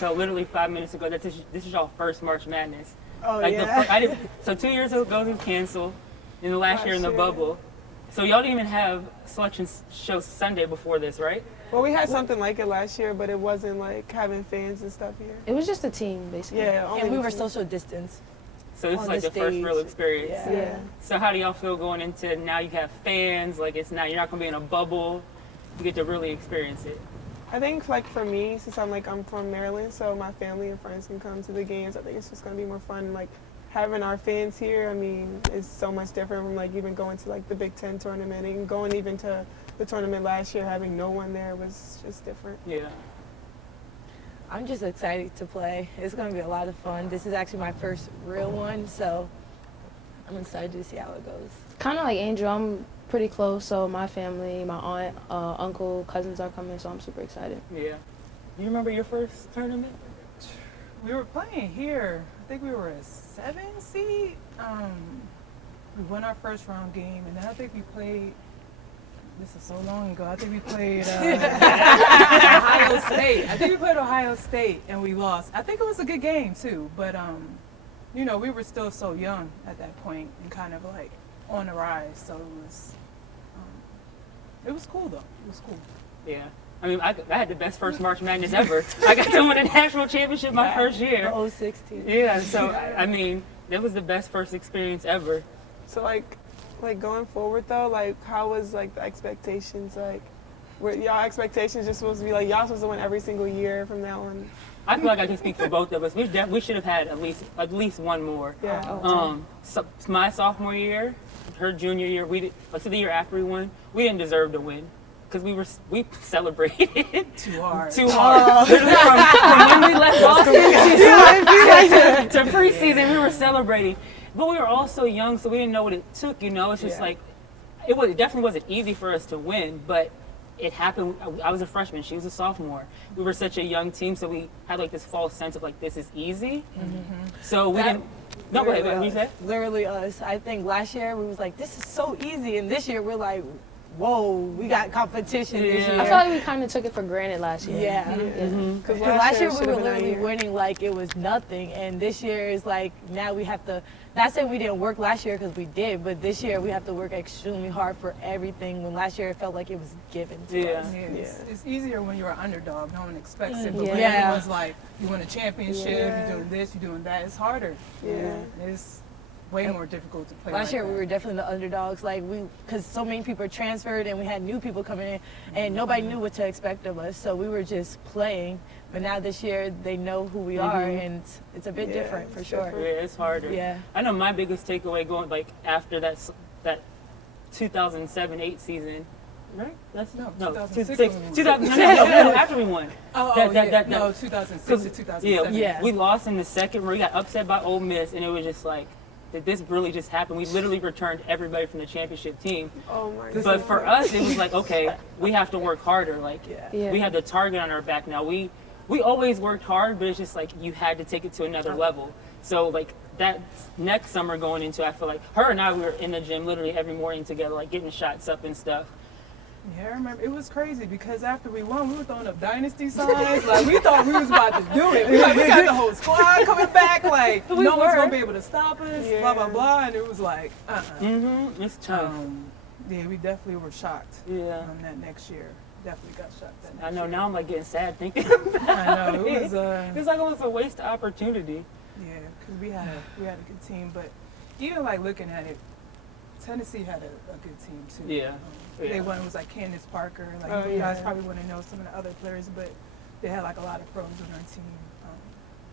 until literally 5 minutes ago that this is y'all first March Madness. Oh, like yeah. So 2 years ago it was canceled, and the last year in the bubble. So y'all didn't even have selection show Sunday before this, right? Well, we had something like it last year, but it wasn't like having fans and stuff here. It was just a team, basically. Yeah, And we were social distance. So it's On like the the first stage. real experience. Yeah. So how do y'all feel going into now you have fans, like you're not gonna be in a bubble, you get to really experience it? I think like for me, since I'm from Maryland, so my family and friends can come to the games. I think it's just gonna be more fun. Like having our fans here, I mean, is so much different from like even going to like the Big Ten tournament and going even to the tournament last year, having no one there was just different. Yeah. I'm just excited to play. It's going to be a lot of fun. This is actually my first real one, so I'm excited to see how it goes. Kind of like Angel, I'm pretty close, so my family, my aunt, uncle, cousins are coming, so I'm super excited. Yeah. You remember your first tournament? We were playing here. I think we were a 7 seed. We won our first round game, and then I think we played. This is so long ago. I think we played Ohio State. I think we played Ohio State, and we lost. I think it was a good game too, but you know, we were still so young at that point and kind of like on the rise. So it was cool though. It was cool. Yeah. I mean, I had the best first March Madness ever. I got to win a national championship my first year. The 016. Yeah, so, I mean, that was the best first experience ever. So like going forward though, like how was like the expectations? Like were y'all expectations just supposed to be like y'all supposed to win every single year from now on? I feel like I can speak for both of us. We should have had at least one more. Yeah. So my sophomore year, her junior year, so the year after we won, we didn't deserve to win because we celebrated Too hard. Literally from when we left Boston to preseason, we were celebrating. But we were all so young, so we didn't know what it took. You know, it's just like it definitely wasn't easy for us to win, but it happened. I was a freshman, she was a sophomore. We were such a young team, so we had like this false sense of like this is easy. So we didn't. No, wait, what you said? Literally us. I think last year we was like, this is so easy, and this year we're like, whoa, we got competition this year. I feel like we kind of took it for granted last year. Yeah. Because last year we were literally winning like it was nothing, and this year is like now we have to. Not saying we didn't work last year because we did, but this year we have to work extremely hard for everything. When last year it felt like it was given to us. It's easier when you're an underdog. No one expects it, but Yeah. when everyone's like, you win a championship, you're doing this, you're doing that. It's harder. Yeah. It's way more difficult to play. Last like year that. we were definitely the underdogs, because so many people are transferred and we had new people coming in, and nobody knew what to expect of us. So we were just playing. But now this year they know who we are, and it's a bit different for sure. Yeah, it's harder. Yeah. I know my biggest takeaway going like after that 2007-8 season. Right? That's No, 2006. 2006. No, after we won. No, 2006 to 2007. Yeah. We lost in the second where we got upset by Ole Miss, and it was just like, did this really just happen? We literally returned everybody from the championship team. Oh my God. But for us, it was like, okay, we have to work harder. Like, Yeah. we have the target on our back now. We always worked hard, but it's just like you had to take it to another level. So like that next summer going into, I feel like her and I were in the gym literally every morning together, like getting shots up and stuff. Yeah, I remember. It was crazy because after we won, we were throwing up dynasty signs. Like, we thought we was about to do it. We got the whole squad coming back. Like, no one's going to be able to stop us, blah, blah, blah. And it was like, It's tough. Yeah, we definitely were shocked Yeah. that next year. Definitely got shocked that next I know, year. now I'm like getting sad thinking about I know, it was, it's like almost a waste of opportunity. yeah, because we had a good team. But even like looking at it, Tennessee had a good team too. Yeah. They won, it was like Candace Parker. Like, you guys probably want to know some of the other players, but they had like a lot of pros on their team.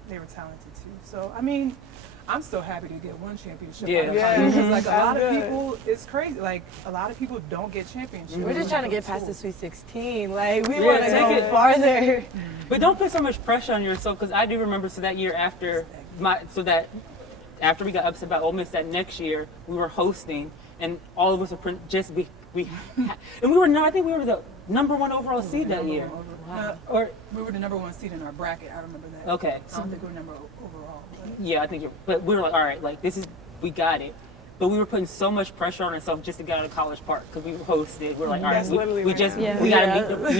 They were talented too. So, I mean, I'm still happy to get one championship. Because like a lot of people, it's crazy. Like a lot of people don't get championships. We're just trying to get past the Sweet 16. Like, we want to go farther. But don't put so much pressure on yourself, because I do remember, so that year after after we got upset by Ole Miss, that next year we were hosting, and all of us were and we were I think we were the #1 overall seed that year. Or we were the #1 seed in our bracket. I remember that. Okay. I don't think we were overall. But. Yeah, I think but we were like, all right, like we got it. But we were putting so much pressure on ourselves just to get out of College Park because we hosted. We're like, all right, That's literally we right just now. we gotta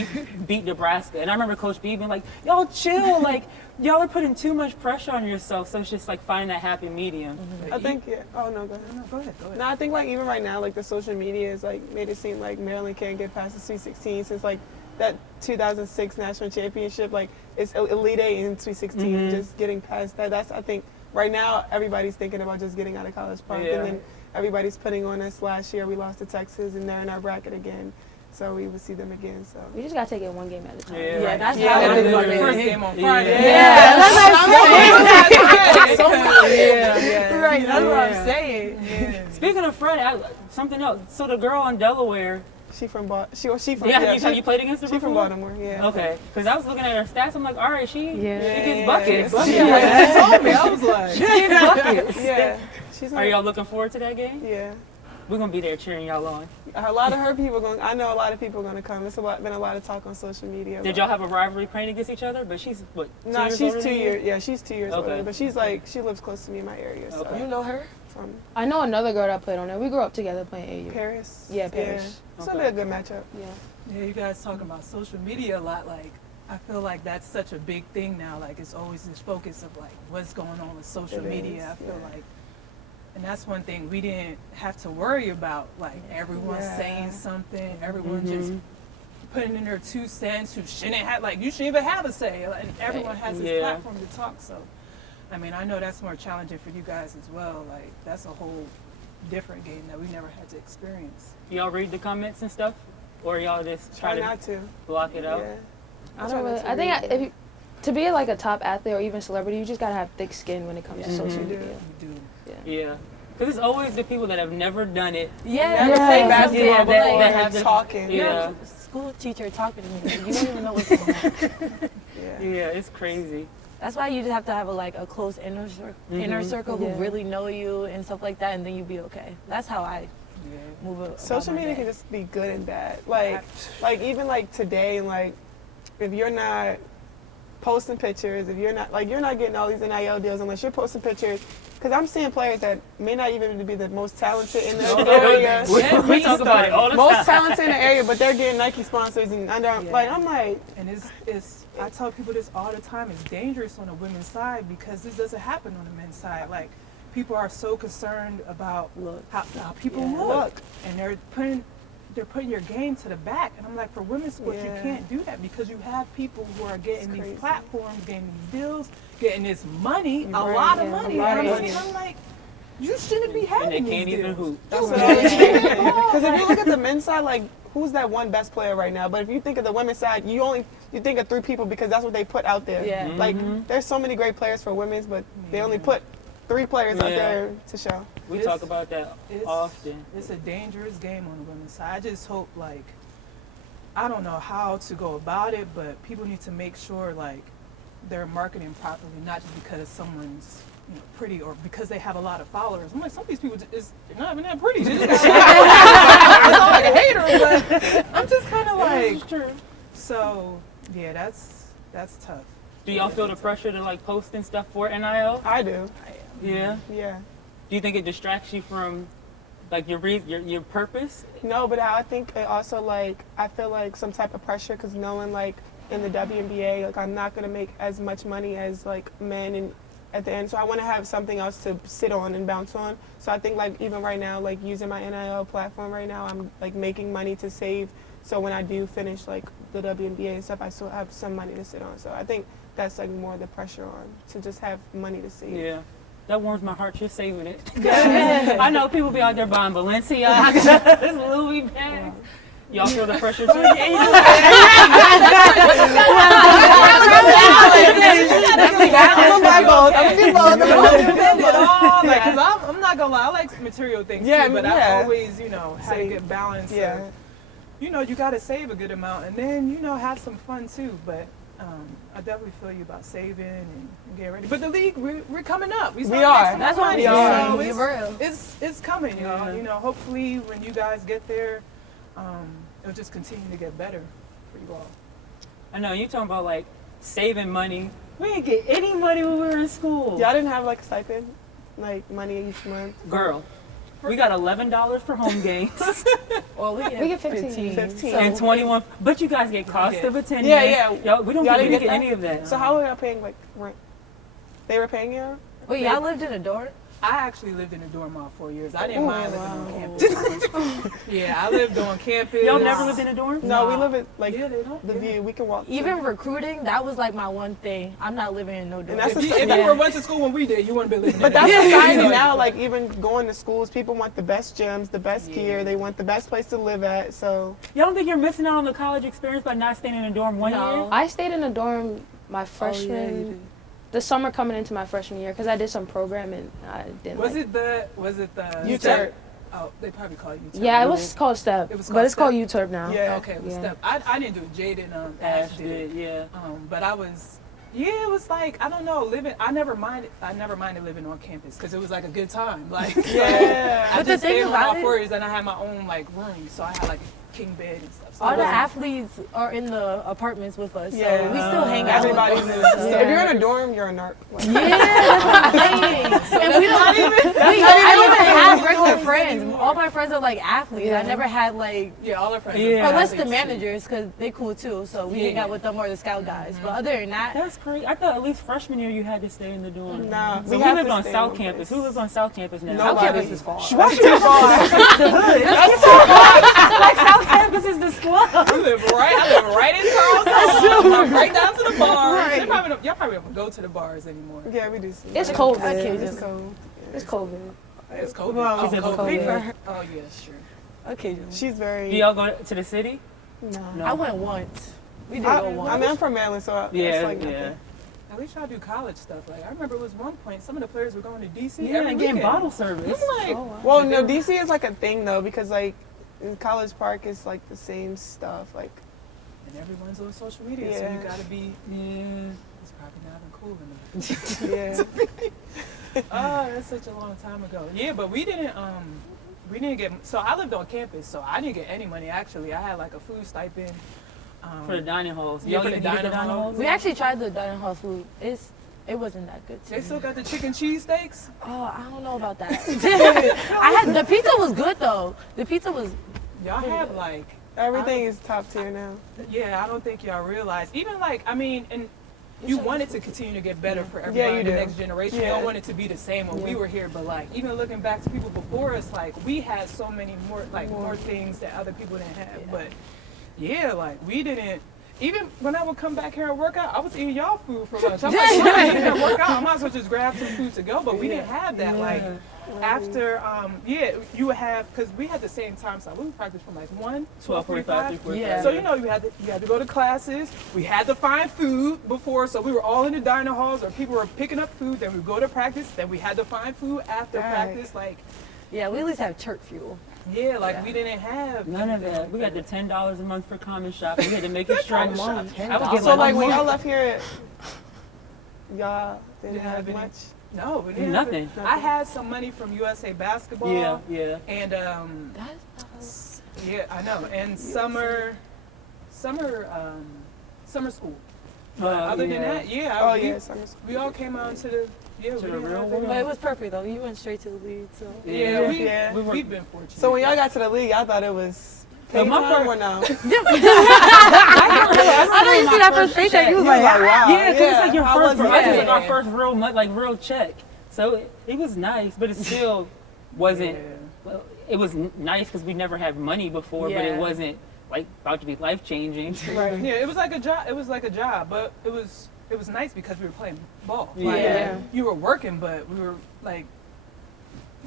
beat Nebraska. And I remember Coach B being like, y'all chill, like y'all are putting too much pressure on yourself. So it's just like finding that happy medium. I think, oh no, go ahead. No, go ahead. No, I think like even right now, like the social media is like made it seem like Maryland can't get past the Sweet 16 since like that 2006 national championship. Like it's Elite Eight and Sweet 16, just getting past that. That's I think right now everybody's thinking about just getting out of College Park, and then everybody's putting on us. Last year we lost to Texas, and they're in our bracket again. So we would see them again. So We just gotta take it one game at a time. Yeah, that's Yeah, how yeah, it yeah. is. First game on Friday. Yeah, that's what I'm saying. yeah. Right, that's what I'm saying. Yeah. Speaking of Friday, something else. So the girl in Delaware, She from she from you played against her she from before? Baltimore. Yeah. Okay, because I was looking at her stats. I'm like, all right, she Yeah. gets buckets. Yeah. She told me. I was like, She gets buckets. Yeah. She's Are y'all looking forward to that game? Yeah. We're gonna be there cheering y'all on. A lot of her people going. I know a lot of people going to come. It's been a lot of talk on social media. Did y'all have a rivalry playing against each other? But she's what? No, years she's older 2 than you? years. Yeah, she's 2 years Okay. older. But she's like she lives close to me in my area. So Okay. You know her? from I know another girl that played on there. We grew up together playing AU. Paris. Yeah, Paris. It's gonna be a good matchup. Yeah. yeah, you guys talking about social media a lot. Like, I feel like that's such a big thing now. Like, it's always this focus of like what's going on with social It media. is, I feel yeah. like, and that's one thing we didn't have to worry about. Like, everyone Yeah. saying something, everyone just putting in their 2 cents. Who shouldn't have, like, you shouldn't even have a say. Like, and everyone has this Yeah. platform to talk. So, I mean, I know that's more challenging for you guys as well. Like, that's a whole different game that we never had to experience. Y'all read the comments and stuff, or y'all just Try try to not to. block it out? Yeah. I try don't not really. to I think read if you, to be like a top athlete or even celebrity, you just gotta have thick skin when it comes to Yeah. social Mhm. media. We do. Yeah, because it's always the people that have never done it. Yeah, Never say Yeah. basketball Yeah, that- before that have the- talking. Yeah. School teacher talking to me. You don't even know what's going on. Yeah. Yeah, it's crazy. That's why you just have to have a close inner circle who Yeah. really know you and stuff like that, and then you be okay. That's how I Yeah. move it. Social media can just be good and bad. Like even like today, like if you're not posting pictures, if you're not getting all these NIL deals unless you're posting pictures. Because I'm seeing players that may not even be the most talented in the area. We talk about it all the Most time. talented in the area, but they're getting Nike sponsors and like I'm like, And it's I tell people this all the time. It's dangerous on the women's side because this doesn't happen on the men's side. Like, people are so concerned about how people look, and they're putting your game to the back. And I'm like, for women's sports, you Yeah. can't do that because you have people who are getting It's these crazy. platforms, getting these deals, getting this money, a Right, lot of yeah, money. a lot And of I'm money. saying, I'm like, you shouldn't be And having they these can't even deals. hoop. that's what I was saying. Because if you look at the men's side, like who's that one best player right now? But if you think of the women's side, you think of 3 people because that's what they put out there. Yeah. Like there's so many great players for women's, but they only put 3 players out Yeah. there to show. We It's- talk about that often. It's a dangerous game on the women's side. I just hope, like, I don't know how to go about it, but people need to make sure, like, they're marketing properly, not just because someone's, pretty or because they have a lot of followers. I'm like, some of these people they're not even that pretty. They just got like a hater, but I'm just kind of like, so yeah, that's tough. Do y'all feel the pressure to like post and stuff for NIL? I do. Yeah. Yeah. Do you think it distracts you from like your purpose? No, but I think it also like I feel like some type of pressure because knowing like in the WNBA, like I'm not gonna make as much money as like men and at the end, so I want to have something else to sit on and bounce on. So I think like even right now, like using my NIL platform right now, I'm like making money to save. So when I do finish like the WNBA and stuff, I still have some money to sit on. So I think that's like more the pressure on to just have money to save. Yeah. That warms my heart. You're saving it. I know people be out there buying Balenciaga, Louis bags. Y'all feel the pressure too? I'm not gonna lie, I like material things too, but I always, have a good balance. Yeah. Of, you gotta save a good amount and then, have some fun too. But I definitely feel you about saving and getting ready. But the league, we're coming up. We are. That's what I'm We are. saying. So it's coming, y'all. Hopefully when you guys get there, it'll just continue to get better for you all. I know you talking about like saving money. We didn't get any money when we were in school. Y'all didn't have like a stipend, like money each month. Girl, We got $11 for home games Well, We get 15. 15. and 21. But you guys get cost of attendance. Yeah. Y'all, we don't Y'all get, didn't get any of that. So how are y'all paying like rent? They were paying you? Wait, y'all lived in a dorm? I actually lived in a dorm all 4 years. I didn't mind living on campus. Yeah, I lived on campus. Y'all never lived in a dorm? No, we live at like Yeah, they don't. the view. We can walk. Even recruiting, that was like my one thing. I'm not living in no dorm. And that's If you went to school when we did, you wouldn't be living But in that's a dorm. society now. Like even going to schools, people want the best gyms, the best gear. They want the best place to live at. So Y'all don't think you're missing out on the college experience by not staying in a dorm one year? I stayed in a dorm my freshman, the summer coming into my freshman year, because I did some program and I didn't. Was it the U-Turp. Oh, they probably call it U-Turp. Yeah, it was called STEP, It was but called it's called STEP? UTURP now. Yeah. Okay, it was Yeah. STEP. I didn't do it. Jade and Ash did. Yeah. But I was, it was like, I don't know, I never minded living on campus because it was like a good time. Like, yeah. I But the just thing stayed with my about it- 4 years and I had my own like room, so I had like a king bed and stuff. So All it the wasn't- athletes are in the apartments with us, so Yeah. we still hang out with Everybody's them. in it. So if you're in a dorm, you're a narc. Like, Yeah, that's what I'm saying. And we don't I don't even have regular friends. All my friends are like athletes. I never had like, Yeah, all our friends. Yeah. are unless the athletes, too. managers, because they cool too. So we hang out with them or the scout guys. But other than that, That's crazy. I thought at least freshman year you had to stay in the dorm. Nah, So we we have lived to on stay South on Campus. campus. Who lives on South Campus now? South campus is far. That's too far. Like South Campus is the squad. I live right in Charleston. Right down to the bar. Y'all probably don't go to the bars anymore. Yeah, we do. It's COVID. It's cold. It's COVID. It's COVID. Well, She said COVID. COVID. Oh yeah, sure. occasionally. She's very. Do y'all go to the city? No. I went once. We did I go once. mean, I'm from Maryland, so Yeah, it's like yeah. nothing. At least y'all do college stuff. Like I remember it was one point some of the players were going to DC Yeah, every and getting weekend. bottle service. I'm like, Well, no, DC is like a thing though because like in College Park it's like the same stuff. Like and everyone's on social media, so Yeah. you gotta be. Yeah. It's probably not even cool enough. yeah, Oh, that's such a long time ago. Yeah, but we didn't get. So I lived on campus, so I didn't get any money. Actually, I had like a food stipend. For the dining halls. Yeah, Y'all for get the to get dining hall. halls? We actually tried the dining hall food. It wasn't that good. They still got the chicken cheese steaks. Oh, I don't know about that. The pizza was good though. The pizza was. Y'all have like. everything is top tier now. Yeah, I don't think y'all realize. Even like, I mean, and you want it to continue to get better for everybody you in the do. next generation. You Yeah. don't want it to be the same when we were here, but like, even looking back to people before us, like, we had so many more things that other people didn't have. But yeah, like, we didn't. Even when I would come back here and work out, I was eating y'all food for lunch. I'm like, when I get here and work out, I might as well just grab some food to go. But we didn't have that. Like, after, you would have, because we had the same time slot. We would practice from like 1, 12:45. 12:45. Yeah. So, you know, you had to go to classes. We had to find food before, so we were all in the dining halls or people were picking up food. Then we would go to practice. Then we had to find food after Right. practice. Like, Yeah, we at least have church fuel. yeah, like we didn't have None of that. We got the $10 a month for common shop. We had to make it strong. Common shop. I would get So like a when month. y'all left here, y'all didn't Didn't have have any- much. No, we didn't Nothing. have it. I had some money from USA Basketball. Yeah, yeah. And yeah, I know. And summer school. But other than that, yeah. Oh we, yeah, summer school. we all came out to the we the didn't real have world. it. But it was perfect though. You went straight to the lead, so. Yeah, Yeah. we've been fortunate. So when y'all got to the league, I thought it was paid my time first- or no? I know you see that first paycheck. You was like, Wow. Yeah, because it's like your How first, was for us, it? it's like our first real check. So it was nice, but it still wasn't. Well, it was nice because we never had money before, but it Yeah. wasn't like about to be life changing. Right. Yeah, it was like a job. It was like a job, but it was nice because we were playing ball. Like, Yeah. you were working, but we were like,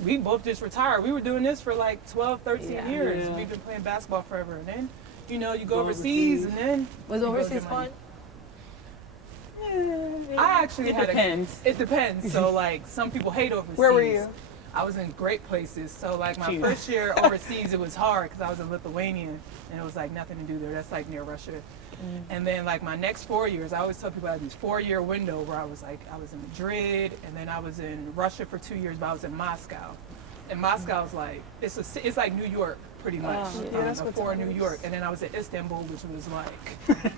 we both just retired. We were doing this for like 12, 13 Yeah. years. Yeah. We've been playing basketball forever. And then, you know, you go Go overseas, overseas. and then was you go overseas get fun? money. I actually It had depends. It depends. So like, some people hate overseas. Where were you? I was in great places. So like my Cheating. first year overseas, it was hard because I was in Lithuania, and it was like nothing to do there. That's like near Russia. And then like my next 4 years, I always tell people I had this 4-year window where I was in Madrid, and then I was in Russia for 2 years, but I was in Moscow. And Moscow is like it's like New York, pretty much, that's what before time New is. York. And then I was at Istanbul, which was like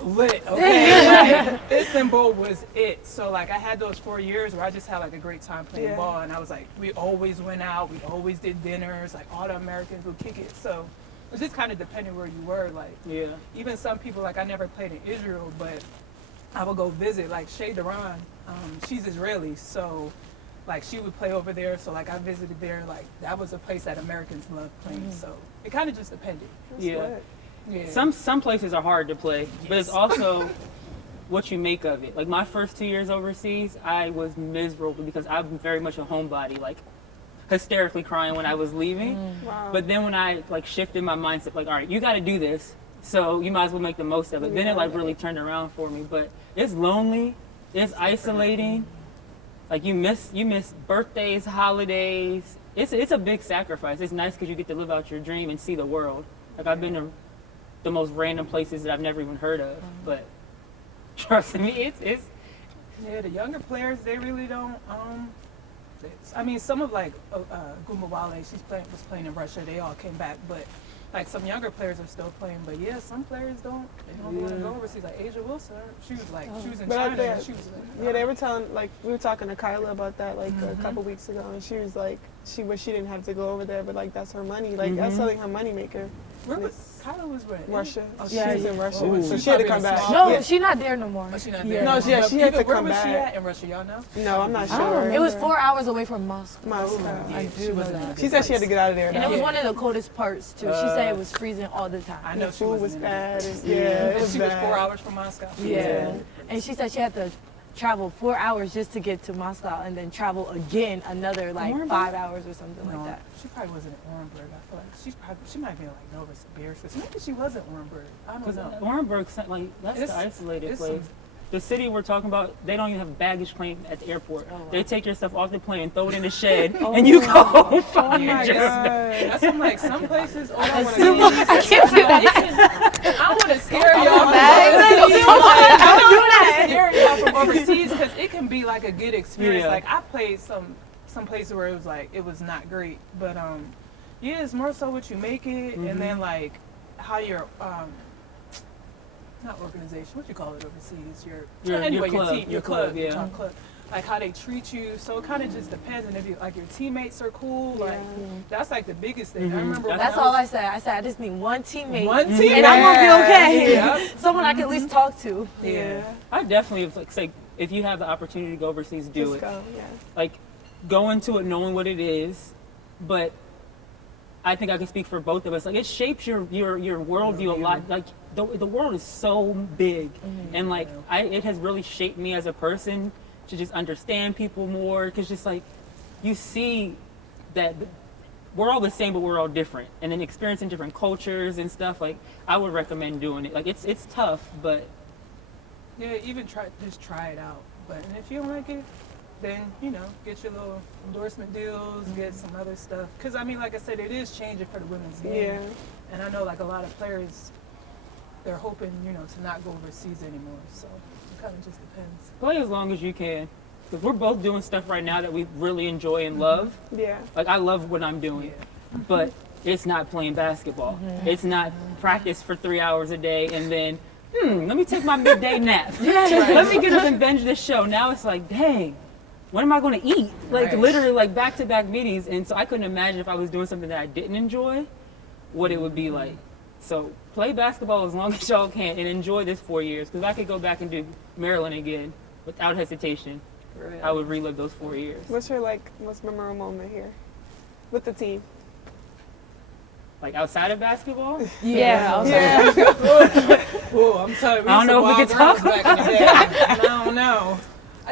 lit, okay? Like, Istanbul was it. So like I had those 4 years where I just had like a great time playing ball, and I was like, we always went out, we always did dinners, like all the Americans would kick it. So it just kind of depended where you were. Like even some people, like I never played in Israel, but I would go visit, like Shay Duran, she's Israeli, so like she would play over there, so like I visited there, like that was a place that Americans loved playing, so it kind of just depended. Yeah. Some places are hard to play, but it's also what you make of it. Like my first 2 years overseas, I was miserable because I'm very much a homebody, like hysterically crying when I was leaving. Wow. But then when I like shifted my mindset, like, all right, you got to do this, so you might as well make the most of it. Then it like really turned around for me. But it's lonely, it's isolating. Like you miss birthdays, holidays. It's a big sacrifice. It's nice because you get to live out your dream and see the world. Like I've been to the most random places that I've never even heard of. But trust me, it's the younger players, they really don't. I mean, some of like Gumawale, was playing in Russia. They all came back, but like some younger players are still playing. But yeah, some players don't. They don't want to go overseas. Like Asia Wilson, she was in China. And she was like, they were telling, like we were talking to Kyla about that like a couple weeks ago, and she was like, she wished she didn't have to go over there, but like that's her money. Like that's something her money maker. Where was Kyla? Was where? Russia. Oh, She was in Russia, Oh, so she's she had to probably come in back. small- No, Yeah. she's not there no more. Oh, she not there. No, she had to Where come was she back. at in Russia? Y'all know? No, I'm not I don't sure. remember. It was 4 hours away from Moscow. Moscow. Yeah, she wasn't in a She good said she had to place. get out of there. And it was one of the coldest parts too. She said it was freezing all the time. I know The she food was wasn't in a bad. good And, place. it And was she was bad. 4 hours from Moscow. Yeah. And she said she had to travel 4 hours just to get to Moscow and then travel again another like 5 hours or something like that. She probably wasn't in Orenburg. I feel like she might be in like Novosibirsk. Maybe she was in Orenburg. I don't know. Orenburg, like that's the isolated place. The city we're talking about, they don't even have baggage claim at the airport. Oh, wow. They take your stuff off the plane, throw it in the shed, and you go find Oh my your stuff. God. That's what I'm like. Some places. Oh, I I can't do that. don't want to scare y'all. Don't do that. Scare y'all from overseas because it can be like a good experience. Yeah. Like I played some places where it was not great, but yeah, it's more so what you make it, and then like how your not organization, what you call it overseas, your club, your club, yeah. your club, like how they treat you. So it kind of just depends, and if you like your teammates are cool, like that's like the biggest thing. I remember when That's I all was, I said. I said I just need one teammate. One teammate, And I'm gonna be okay. Yeah. Someone I can at least talk to. Yeah. I definitely like say if you have the opportunity to go overseas, do Just it. go, yeah. Like go into it knowing what it is, but I think I can speak for both of us. Like it shapes your worldview a lot. Like the world is so big, and like it has really shaped me as a person to just understand people more. Because just like you see that we're all the same, but we're all different, and then experiencing different cultures and stuff. Like I would recommend doing it. Like it's tough, but Yeah, even try it out. But and if you don't like it, then get your little endorsement deals, get some other stuff. Because I mean, like I said, it is changing for the women's game. Yeah. And I know like a lot of players, they're hoping to not go overseas anymore. So it kind of just depends. play as long as you can. Because we're both doing stuff right now that we really enjoy and love. Yeah. Like I love what I'm doing, but it's not playing basketball. It's not practice for 3 hours a day and then, let me take my midday nap. Let me get up and binge this show. Now it's like, dang, when am I going to eat? Like literally like back-to-back meetings. And so I couldn't imagine if I was doing something that I didn't enjoy, what it would be like. So play basketball as long as y'all can and enjoy this 4 years. Because if I could go back and do Maryland again without hesitation, I would relive those 4 years. What's your most memorable moment here with the team? Like outside of basketball? Yeah. Oh, I'm telling you, I don't know if we can talk back in the day. I don't know.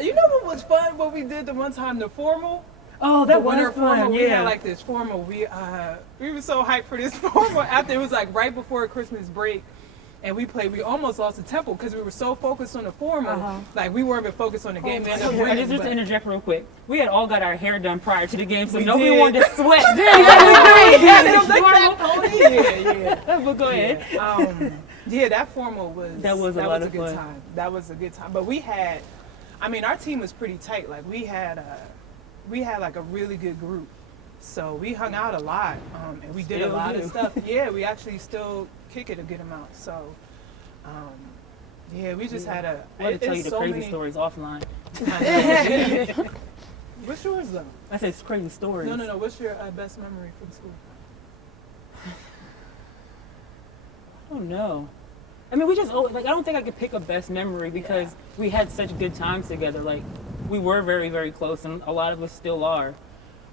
You know what was fun? What we did the one time, the formal. Oh, The that winter was formal. fun. We Yeah. had like this formal. We were so hyped for this formal. After it was like right before Christmas break, and we almost lost the tempo because we were so focused on the formal. Like we weren't even focused on the game. We ended up Brenda, winning, just to but- interject real quick, we had all got our hair done prior to the game, so We nobody did. wanted to sweat. Yeah. But go ahead. Yeah, that formal was That was a lot of good fun. time. That was a good time. But we had, our team was pretty tight. Like we had like a really good group. So we hung out a lot, and we did a lot of stuff. Yeah, we actually still kick it a good amount. So, yeah, we just had a. I had to tell you the so crazy many stories offline. What's yours though? I said it's crazy stories. No. What's your best memory from school? I don't know. I mean, we just like I don't think I could pick a best memory because we had such good times together. Like we were very, very close, and a lot of us still are.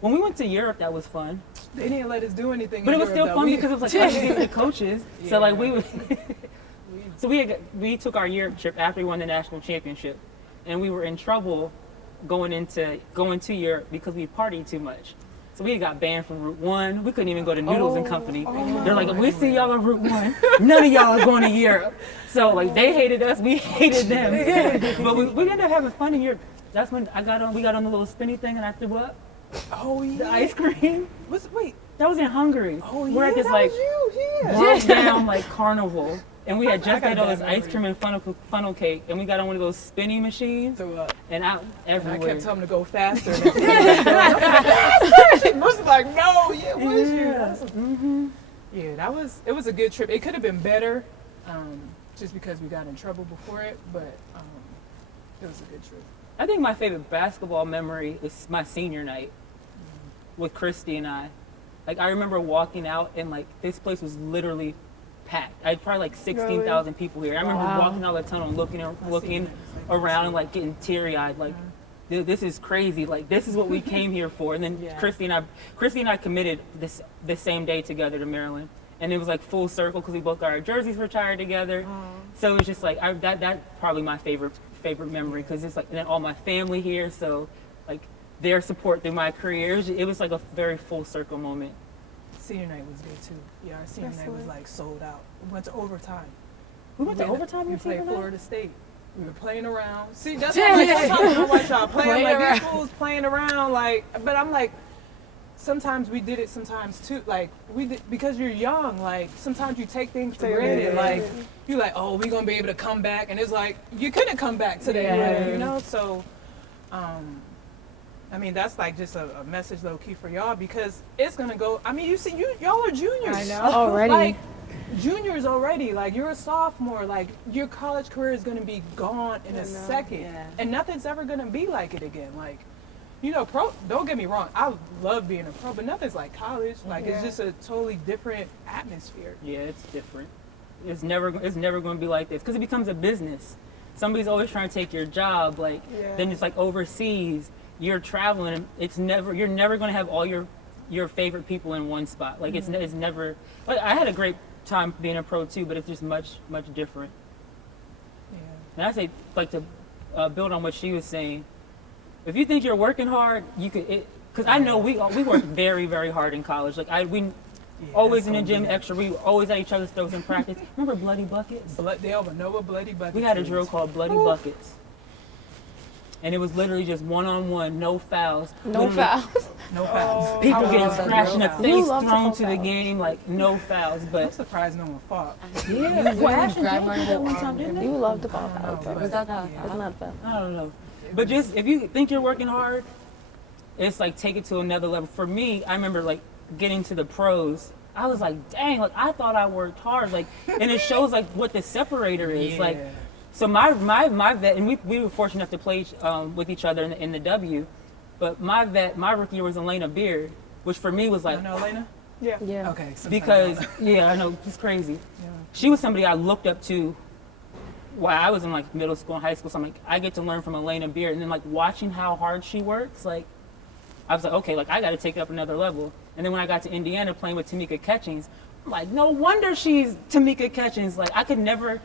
When we went to Europe, that was fun. They didn't let us do anything. But it was still fun because it was like us against the coaches. Yeah. So like we took our Europe trip after we won the national championship, and we were in trouble going to Europe because we partied too much. So we got banned from Route 1. We couldn't even go to Noodles and Company. They're like, if we see y'all on Route 1, none of y'all are going to Europe. So like they hated us, we hated them. But we ended up having fun in Europe. That's when we got on the little spinny thing and I threw up. Oh yeah. The ice cream. Wait. That was in Hungary. Oh yeah. We're at this that like was you. Yeah. broke down like carnival. And we had just got ate all that this ice memory. cream and funnel cake, and we got on one of those spinny machines, Threw up. and out And I everywhere. kept telling them to go faster. Most like, no, yeah, what is you? Mm-hmm. Yeah, it was a good trip. It could have been better, just because we got in trouble before it, but it was a good trip. I think my favorite basketball memory is my senior night with Christy and I. Like I remember walking out, and like this place was literally packed. I had probably like 16,000 people here. I remember walking out the tunnel and looking around and like getting teary-eyed, like this is crazy. Like this is what we came here for. And then Christy and I committed the same day together to Maryland, and it was like full circle because we both got our jerseys retired together. So it was just like that's probably my favorite memory because it's like and then all my family here. So like their support through my career. It was like a very full circle moment. Senior night was good too. Yeah, our senior night was like sold out. We went to overtime. We went to overtime. We in played senior night? Florida State. We were playing around. See, that's what I'm talking about y'all playing like these fools playing around. Like, but I'm like, sometimes we did it. Sometimes too. Like we did because you're young. Like sometimes you take things for granted. Like you're like, oh, we gonna be able to come back, and it's like you couldn't come back today. You know, so. I mean, that's like just a message low key for y'all because it's gonna go. I mean, you see, y'all are juniors. I know. Already. Like, juniors already. Like, you're a sophomore. Like, your college career is gonna be gone in a second, and nothing's ever gonna be like it again. Like, you know, pro. Don't get me wrong. I love being a pro, but nothing's like college. Like, it's just a totally different atmosphere. Yeah, it's different. It's never going to be like this because it becomes a business. Somebody's always trying to take your job. Like, then it's like overseas. You're traveling. You're never going to have all your favorite people in one spot. Like it's never. Like I had a great time being a pro too, but it's just much different. Yeah. And I say like to build on what she was saying. If you think you're working hard, you could. Because I know we worked very very hard in college. Like we always in the gym extra. We were always at each other's throats in practice. Remember bloody buckets? They all know what bloody buckets. We had a drill called bloody buckets. And it was literally just one-on-one, no fouls. No fouls. No fouls. People getting scratched in the face, love to thrown call to the fouls. game, like no fouls. I'm But surprised no one fought. yeah, well, Ashton grab did that one time, didn't You they? love to call fouls. but- Was that how? It's not a foul. I don't know. But just if you think you're working hard, it's like take it to another level. For me, I remember like getting to the pros. I was like, dang, like I thought I worked hard, like, and it shows like what the separator is, like. So my vet, and we were fortunate enough to play with each other in the W, but my rookie year was Elena Beard, which for me was like, You know Elena? Yeah. Okay. because I know it's crazy. Yeah. She was somebody I looked up to while I was in like middle school and high school. So I'm like, I get to learn from Elena Beard, and then like watching how hard she works, like I was like, okay, like I got to take it up another level. And then when I got to Indiana playing with Tamika Catchings, I'm like, no wonder she's Tamika Catchings. Like I could never.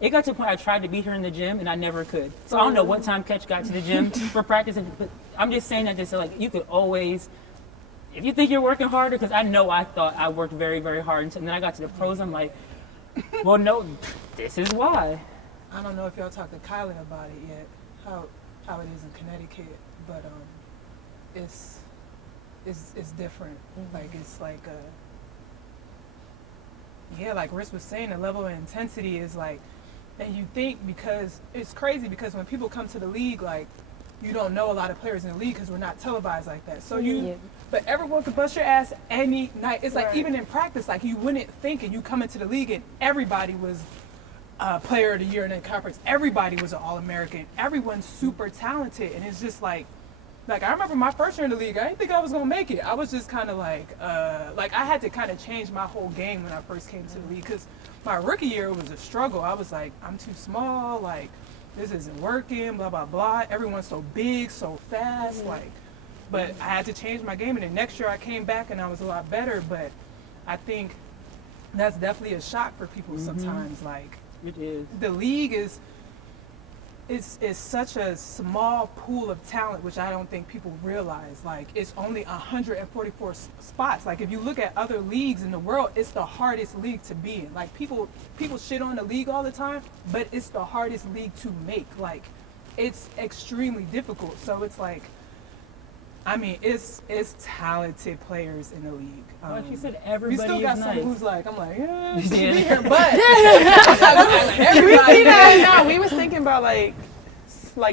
It got to the point I tried to beat her in the gym and I never could. So I don't know what time Catch got to the gym for practice, but I'm just saying that to say like you could always, if you think you're working harder, because I know I thought I worked very, very hard, and then I got to the pros, I'm like, well, no, this is why. I don't know if y'all talked to Kylie about it yet, how it is in Connecticut, but it's different. Like it's like like Reese was saying, the level of intensity is like. And you think because it's crazy because when people come to the league, like you don't know a lot of players in the league because we're not televised like that. So but everyone could bust your ass any night. It's like even in practice, like you wouldn't think, and you come into the league and everybody was player of the year in the conference. Everybody was an All-American. Everyone's super talented, and it's just like I remember my first year in the league, I didn't think I was gonna make it. I was just kind of like I had to kind of change my whole game when I first came to the league, because my rookie year was a struggle. I was like, I'm too small, like this isn't working, blah blah blah. Everyone's so big, so fast, but I had to change my game, and then next year I came back and I was a lot better. But I think that's definitely a shock for people sometimes. Like, it is. The league is such a small pool of talent, which I don't think people realize. Like, it's only 144 spots. Like, if you look at other leagues in the world, it's the hardest league to be in. Like, people shit on the league all the time, but it's the hardest league to make. Like, it's extremely difficult. So it's like, I mean, it's talented players in the league. Like you said, everybody we still got is some nice. who's like, I'm like, yeah, she should be here, but everybody. No, we was thinking about like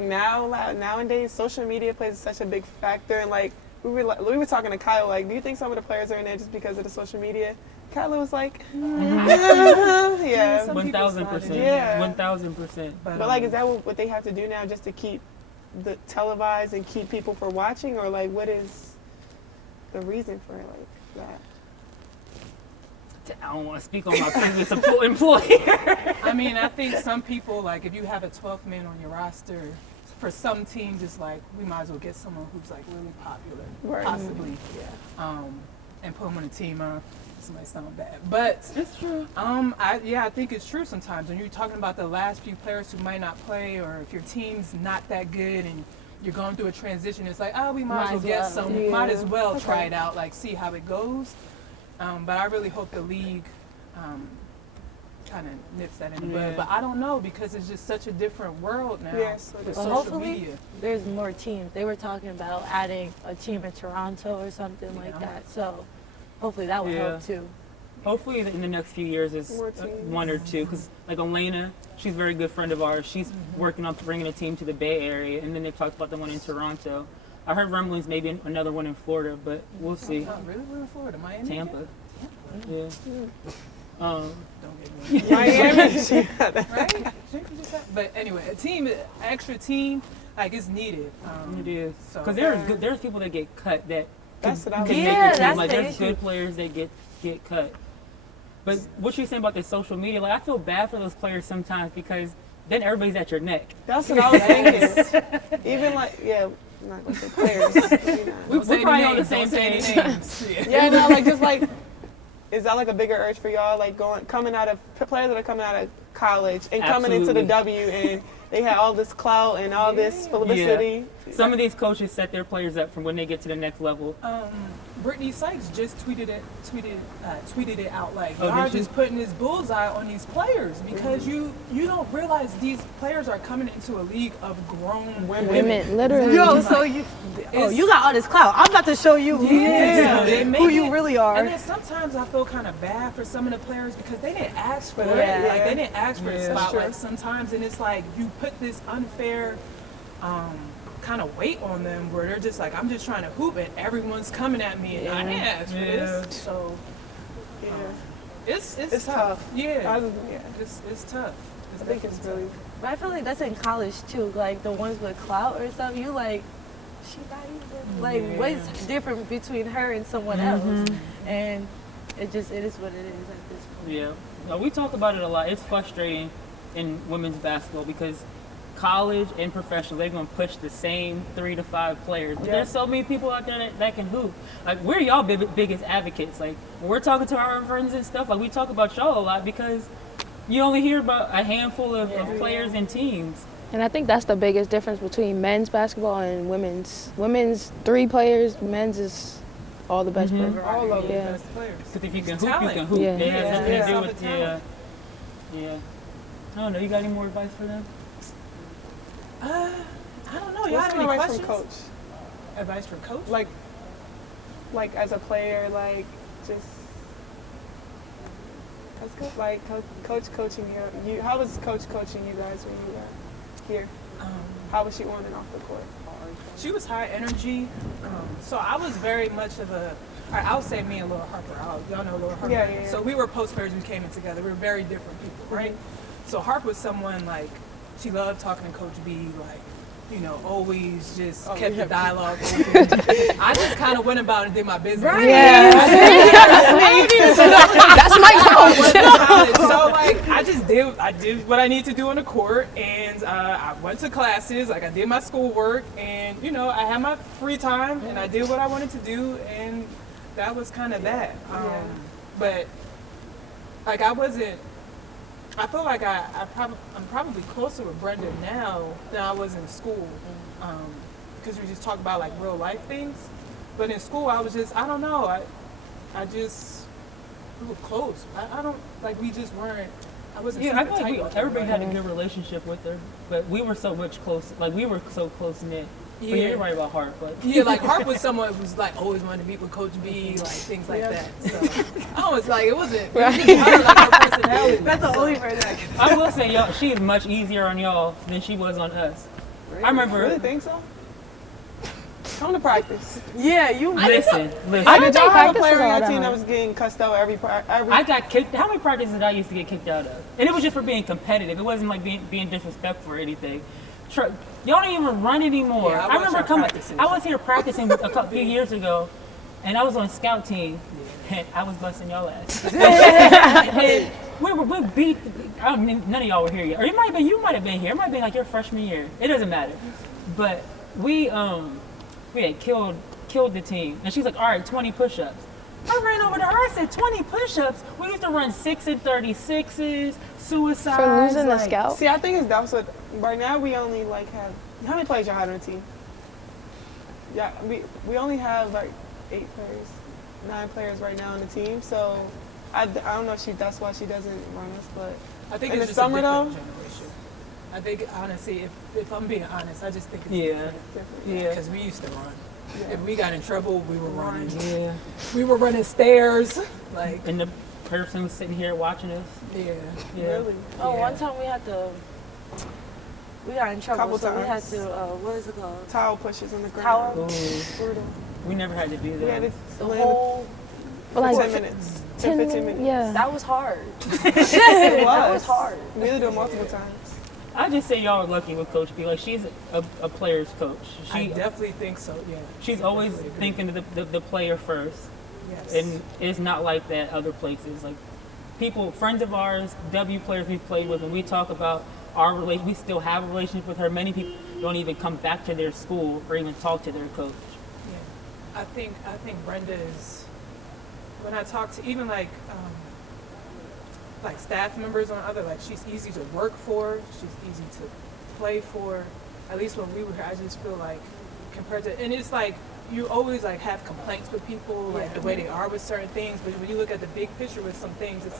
nowadays, social media plays such a big factor, and like we were talking to Kyle, like, do you think some of the players are in there just because of the social media? Kyle was like, yeah, 1,000%, yeah, 1,000%. But like, is that what they have to do now just to keep the televised and keep people for watching, or like what is the reason for like that? I don't want to speak on my previous employer. I mean, I think some people, like, if you have a 12th man on your roster, for some teams it's like, we might as well get someone who's like really popular, possibly, and put them on the team. This might sound bad, but it's true. I think it's true sometimes when you're talking about the last few players who might not play, or if your team's not that good and you're going through a transition, it's like, oh, we might as well get some, might as well try it out, like see how it goes. But I really hope the league kind of nips that in the bud. But I don't know, because it's just such a different world now. Yes, with well, social hopefully media. There's more teams. They were talking about adding a team in Toronto or something like that. So hopefully that will help too. Hopefully in the next few years it's one or two, because like Elena, she's a very good friend of ours. She's working on bringing a team to the Bay Area, and then they talked about the one in Toronto. I heard rumblings maybe another one in Florida, but we'll see. Oh, really? We're in Florida, Miami? Tampa. Yeah. Don't get me. Miami, right? But anyway, extra team, like, it's needed. It is. So Because there's people that get cut that that's what I was can saying. make the team. That's Like, the there's issue. good players that get cut. But what you're saying about the social media, like, I feel bad for those players sometimes, because then everybody's at your neck. That's what I was thinking. Even like, I'm not gonna say players. We're probably on the same page. Yeah, no, like, just like, is that like a bigger urge for y'all, like coming out of players that are coming out of college and coming into the W, and they had all this clout and all this publicity? Yeah. Some of these coaches set their players up for when they get to the next level. Brittany Sykes just tweeted it out, like, y'all just putting this bullseye on these players, because you don't realize these players are coming into a league of grown women. Literally. Yo, so you got all this clout. I'm about to show you who you really are. And then sometimes I feel kind of bad for some of the players, because they didn't ask for it. Like, they didn't ask for the spotlight sometimes, and it's like you put this unfair kind of weight on them, where they're just like, I'm just trying to hoop and everyone's coming at me, and I didn't ask for this. So it's tough. It's tough. I think it's really. But I feel like that's in college too. Like the ones with clout or something, you like, she not even like, what's different between her and someone else? And it is what it is at this point. Yeah, no, we talk about it a lot. It's frustrating in women's basketball, because college and professional, they're going to push the same 3 to 5 players. But there's so many people out there that can hoop. Like, we're y'all biggest advocates. Like, when we're talking to our friends and stuff, like, we talk about y'all a lot, because you only hear about a handful of players and teams. And I think that's the biggest difference between men's basketball and women's. Women's 3 players, men's is all the best players. All of the best players. Because if you can hoop, talent. you can hoop. Yeah. It has nothing to do Talent. with, I don't know, you got any more advice for them? I don't know. Y'all What's have some any advice questions? from coach? Advice from coach? Like as a player, like just that's good. Like coach coaching you. How was coach coaching you guys when you were here? How was she on and off the court? She was high energy, so I was very much of a. I'll say me and Laura Harper. Y'all know Laura Harper. Yeah. So we were post players. We came in together. We were very different people, right? So Harper was someone like she loved talking to Coach B, like. Always just kept the dialogue open. I just kind of went about and did my business. Right. Yeah. That's my coach. So I did what I need to do on the court, and I went to classes, I did my schoolwork, and I had my free time, and I did what I wanted to do, and that was kind of that. But I feel like I'm probably closer with Brenda now than I was in school, because we just talk about real life things. But in school, I was just, I don't know, we were close. I don't, we just weren't, I wasn't Yeah, I feel super like tight. everybody had a good relationship with her, but we were so much close, we were so close knit. Yeah. But you're right about Hart, but Hart was someone who was always wanted to meet with Coach B, things like that. So I was it wasn't her personality. That's the only person I can. I will say, y'all, she is much easier on y'all than she was on us. Really? I remember. Really think so? Come to practice. Yeah, you listen. I did y'all have a practice player was on all your team that that was getting cussed out every. I got kicked. How many practices did I used to get kicked out of? And it was just for being competitive. It wasn't being disrespectful or anything. Y'all don't even run anymore. Yeah, I remember coming. practices. I was here practicing a few years ago, and I was on scout team, and I was busting y'all ass. And we beat. None of y'all were here yet, or you might have been here. It might have been your freshman year. It doesn't matter. But we had killed the team, and she's like, all right, 20 push-ups. I ran over to her. I said 20 push-ups. We used to run 6 and 36s, suicides. For losing the scout? See, I think that's what. Right now, we only have. How many players y'all have on the team? Yeah, we only have 8 players, 9 players right now on the team. So I don't know if that's why she doesn't run us, but I think in it's the just summer a though. different generation. I think honestly, if I'm being honest, I just think it's Yeah. Different. because we used to run. If we got in trouble, we were running. Yeah. We were running stairs. And the person was sitting here watching us. Yeah. Really. Oh, Yeah. one time we got in trouble, Couple so we had times. to, what is it called? Towel pushes on the ground. Towel? Ooh, Brutal. we never had to do We had that. to The land whole, for Like 10 minutes. 10, 15 minutes. Yeah. that was hard. It That was hard. We had to do it multiple times. I just say y'all are lucky with Coach B. She's a player's coach. I definitely think so. Yeah. She's always thinking of the player first, Yes. and it's not like that other places. Friends of ours, W players we've played with, when we talk about our relation, we still have a relationship with her. Many people don't even come back to their school or even talk to their coach. Yeah. I think Brenda is. When I talk to even staff members on other, she's easy to work for, she's easy to play for. At least when we were here, I just feel compared to, and it's you always have complaints with people, the way they are with certain things, but when you look at the big picture with some things, it's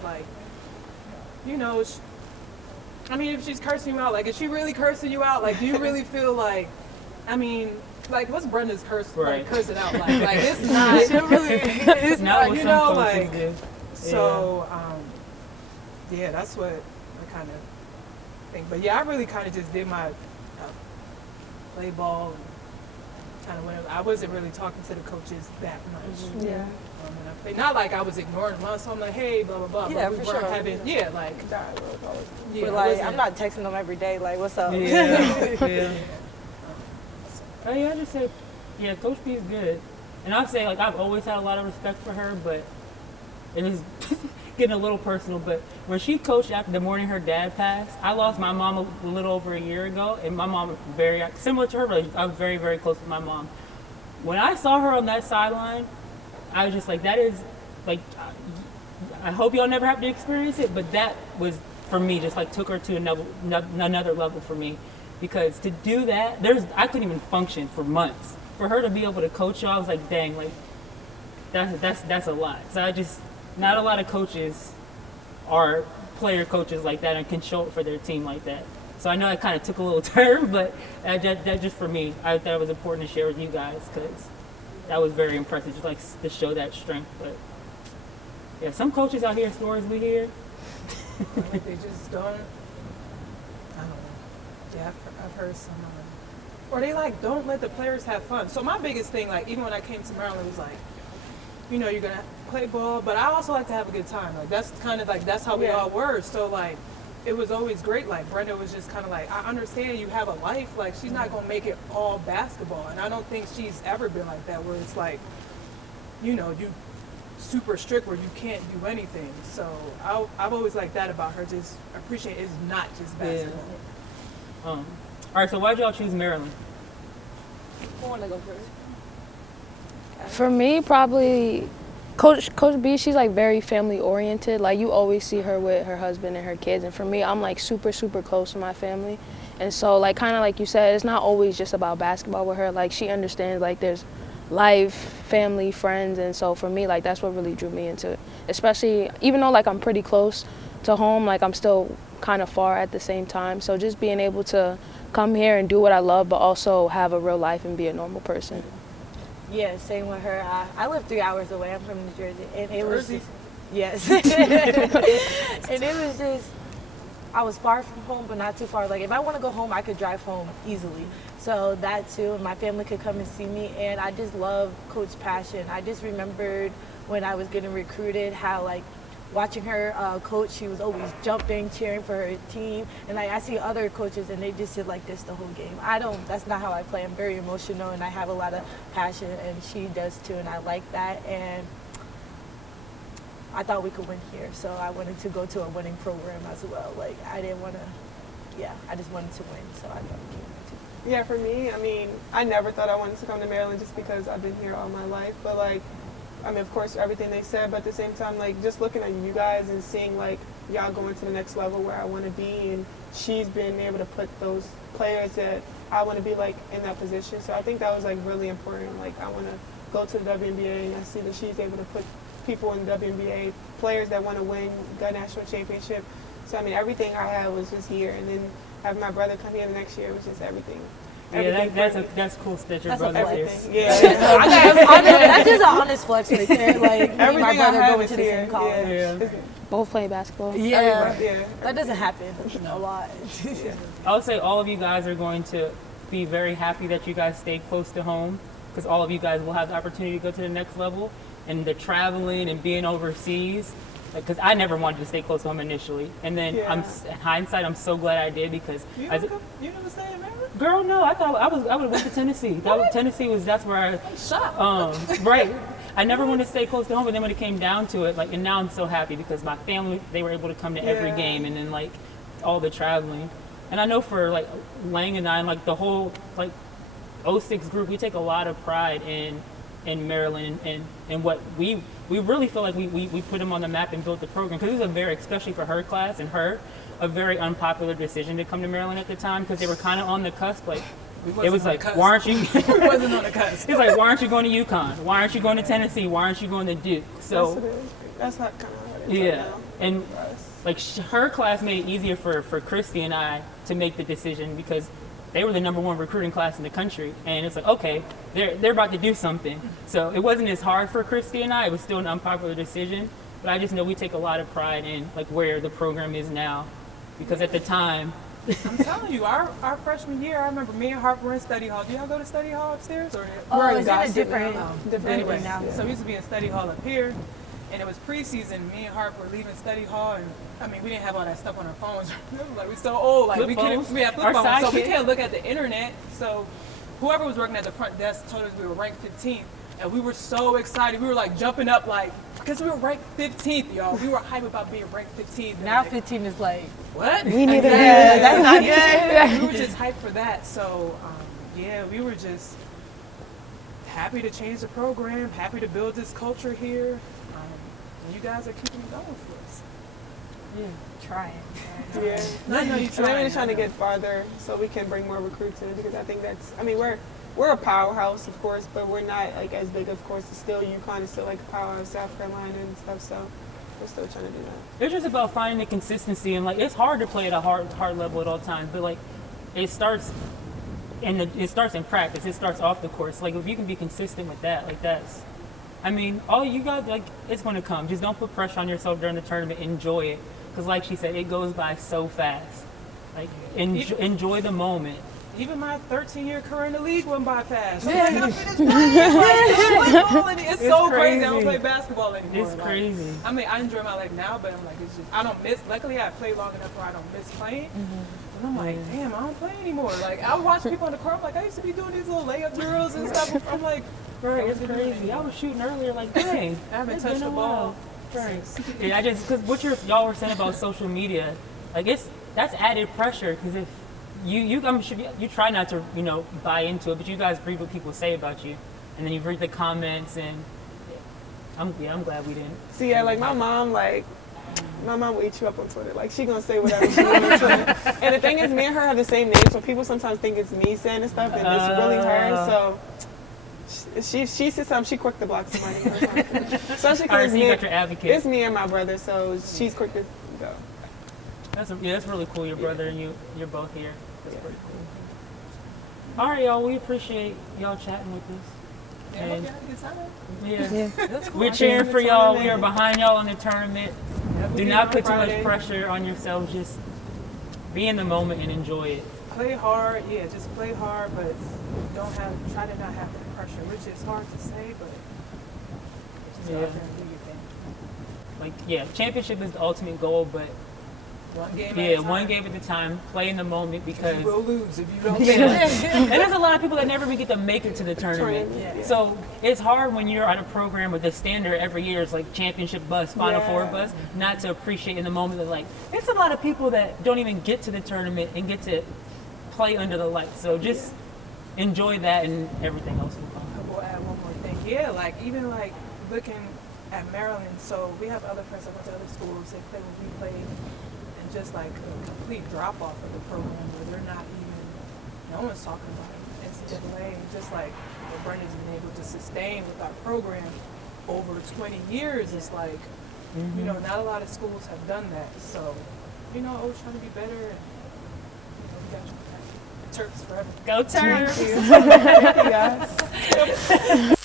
if she's cursing you out, is she really cursing you out? Do you really feel what's Brenda's Right. cursing out like? It's not. It's Not not. what some coaches do. So, that's what I kind of think. But I really kind of just did my play ball and kind of went. I wasn't really talking to the coaches that much. Yeah. When I played. Not I was ignoring them. So I'm hey, blah blah blah. Yeah, but we for weren't sure. having Dialogue. yeah. But I'm not texting them every day, what's up? Yeah. Oh yeah, I just say, Coach B is good, and I'll say I've always had a lot of respect for her, but it is getting a little personal. But when she coached after the morning her dad passed, I lost my mom a little over a year ago, and my mom was very similar to her relationship. I was very, very close with my mom. When I saw her on that sideline, I was just that is I hope y'all never have to experience it, but that was for me just took her to another level for me. Because to do that, I couldn't even function for months. For her to be able to coach y'all, I was dang, that's a lot. So not a lot of coaches are player coaches like that and can show up for their team like that. So I know it kind of took a little turn, but that just for me, I thought it was important to share with you guys because that was very impressive, just to show that strength. But yeah, some coaches out here, stories we hear. They just don't. I don't know. Yeah, I've heard some or they like don't let the players have fun. So my biggest thing, like even when I came to Maryland, was like, you know, you're gonna play ball, but I also like to have a good time. Like that's kind of like that's how we all were. So like it was always great. Like Brenda was just kind of like, I understand you have a life. Like she's not gonna make it all basketball, and I don't think she's ever been like that. Where it's like, you know, you super strict where you can't do anything. So I've always liked that about her. Just appreciate it's not just basketball. All right, so why'd y'all choose Maryland? Who want to go first? For me, probably Coach B, she's like very family oriented. Like you always see her with her husband and her kids. And for me, I'm like super, super close to my family. And so like kind of like you said, it's not always just about basketball with her. Like she understands like there's life, family, friends. And so for me, like that's what really drew me into it. Especially even though like I'm pretty close to home, like I'm still kind of far at the same time. So just being able to come here and do what I love, but also have a real life and be a normal person. Yeah, same with her. I live 3 hours away. I'm from New Jersey, and it was just, yes, and it was just I was far from home, but not too far. Like if I want to go home, I could drive home easily. So that too, and my family could come and see me, and I just love Coach's passion. I just remembered when I was getting recruited, how like watching her coach, she was always jumping, cheering for her team. And like I see other coaches and they just sit like this the whole game. That's not how I play. I'm very emotional and I have a lot of passion, and she does too, and I like that. And I thought we could win here, so I wanted to go to a winning program as well. Like I didn't want to, I just wanted to win, so I thought we could win too. Yeah, for me, I mean, I never thought I wanted to come to Maryland just because I've been here all my life. But like, I mean, of course, everything they said, but at the same time, like, just looking at you guys and seeing, like, y'all going to the next level where I want to be, and she's been able to put those players that I want to be, like, in that position. So I think that was, like, really important. Like, I want to go to the WNBA, and I see that she's able to put people in the WNBA, players that want to win the national championship. So, I mean, everything I had was just here. And then having my brother come here the next year was just everything. That's cool that your brother's here. Yeah. That's just an honest flex right there. Like me and my brother going to the same college. Yeah. Both play basketball. Yeah. That doesn't happen a lot. I would say all of you guys are going to be very happy that you guys stay close to home, because all of you guys will have the opportunity to go to the next level, and the traveling and being overseas. Because I never wanted to stay close to home initially, and then in hindsight, I'm so glad I did, because You never stay in Maryland? Girl, no, I thought I would have went to Tennessee. That's where I Shocked. right. I never wanted to stay close to home, but then when it came down to it, like, and now I'm so happy because my family, they were able to come to every game, and then like all the traveling. And I know for like Lang and I, and like the whole like 06 group, we take a lot of pride in Maryland and what we really feel like we put them on the map and built the program, because it was especially for her class and her, a very unpopular decision to come to Maryland at the time, because they were kind of on the cusp. Like it was like, why aren't you? We wasn't on the cusp. It's like, why aren't you going to UConn? Why aren't you going to Tennessee? Why aren't you going to Duke? So that's not kind of what it is right now. And like her class made it easier for Christy and I to make the decision, because they were the #1 recruiting class in the country, and it's like, okay, they're about to do something. So it wasn't as hard for Christy and I. It was still an unpopular decision, but I just know we take a lot of pride in like where the program is now, because at the time, I'm telling you, our freshman year, I remember me and Harper were in study hall. Do y'all go to study hall upstairs? Or It's in a different anyway, now. so we used to be in study hall up here, and it was preseason. Me and Harper were leaving study hall, and I mean, we didn't have all that stuff on our phones. Like, we're so old. Like, we have flip phones, so we can't look at the internet. So whoever was working at the front desk told us we were ranked 15th, and we were so excited. We were like jumping up, like, because we were ranked 15th, y'all. We were hyped about being ranked 15th. Now 15 is like, what? We need to that's not good. We were just hyped for that. So we were just happy to change the program, happy to build this culture here. And you guys are keeping it going for us. Trying. Yeah. I know you're And then we're trying. trying to get farther so we can bring more recruits in, because I think we're a powerhouse, of course, but we're not like as big, of course. It's still UConn is still like a powerhouse, South Carolina and stuff, so we're still trying to do that. it's just about finding the consistency, and like it's hard to play at a hard level at all times, but like it starts in practice. It starts off the course. Like if you can be consistent with that, like that's, I mean, all you got, like, it's going to come. Just don't put pressure on yourself during the tournament. Enjoy it. Because like she said, it goes by so fast. Like, enjoy the moment. even my 13-year career in the league went by fast. I'm like, I finished playing. It's so crazy. I don't play basketball anymore. It's crazy. I mean, I enjoy my life now, but I'm like, it's just, I don't miss. Luckily, I played long enough where I don't miss playing. And I'm like, damn, I don't play anymore. Like, I watch people on the court. I'm like, I used to be doing these little layup drills and stuff. I'm like, Right, it's crazy. I was shooting earlier, like, dang. I haven't touched the ball. Right. Yeah, I just, because what y'all were saying about social media, like, that's added pressure, because if you try not to, buy into it, but you guys read what people say about you, and then you read the comments, and I'm glad we didn't. See, yeah, like my mom will eat you up on Twitter. Like, she gonna say whatever she wants on Twitter. And the thing is, me and her have the same name, so people sometimes think it's me saying this stuff, and it's really her. So she says something, she quick to block somebody. Especially because you got your advocate. It's me and my brother, so she's quick to go. That's really cool. Your brother and you're both here. That's pretty cool. All right, y'all. We appreciate y'all chatting with us. Yeah, And hope y'all had a good time. yeah, That's cool. we're cheering for y'all. We are behind y'all in the tournament. Do not put too much pressure on yourselves. Just be in the moment and enjoy it. Play hard, just play hard, but try to not have that pressure, which is hard to say, but just go out there and do your thing. Championship is the ultimate goal, but one game at a time. Play in the moment, because you will lose if you don't. and there's a lot of people that never even get to make it to the tournament. Yeah. So it's hard when you're on a program with the standard every year is like championship bus, Final Four bus, not to appreciate in the moment that, like, it's a lot of people that don't even get to the tournament and get to play under the lights. So just enjoy that, and everything else will come. We'll add one more thing. Yeah, like even like looking at Maryland. So we have other friends that went to other schools. They play when we played, and just like a complete drop off of the program where they're not even. No one's talking about it. NCAA, and just like what Brenda's been able to sustain with our program over 20 years. It's like not a lot of schools have done that. So always trying to be better. And, we got you. Terps forever. Go Terps! Thank you guys.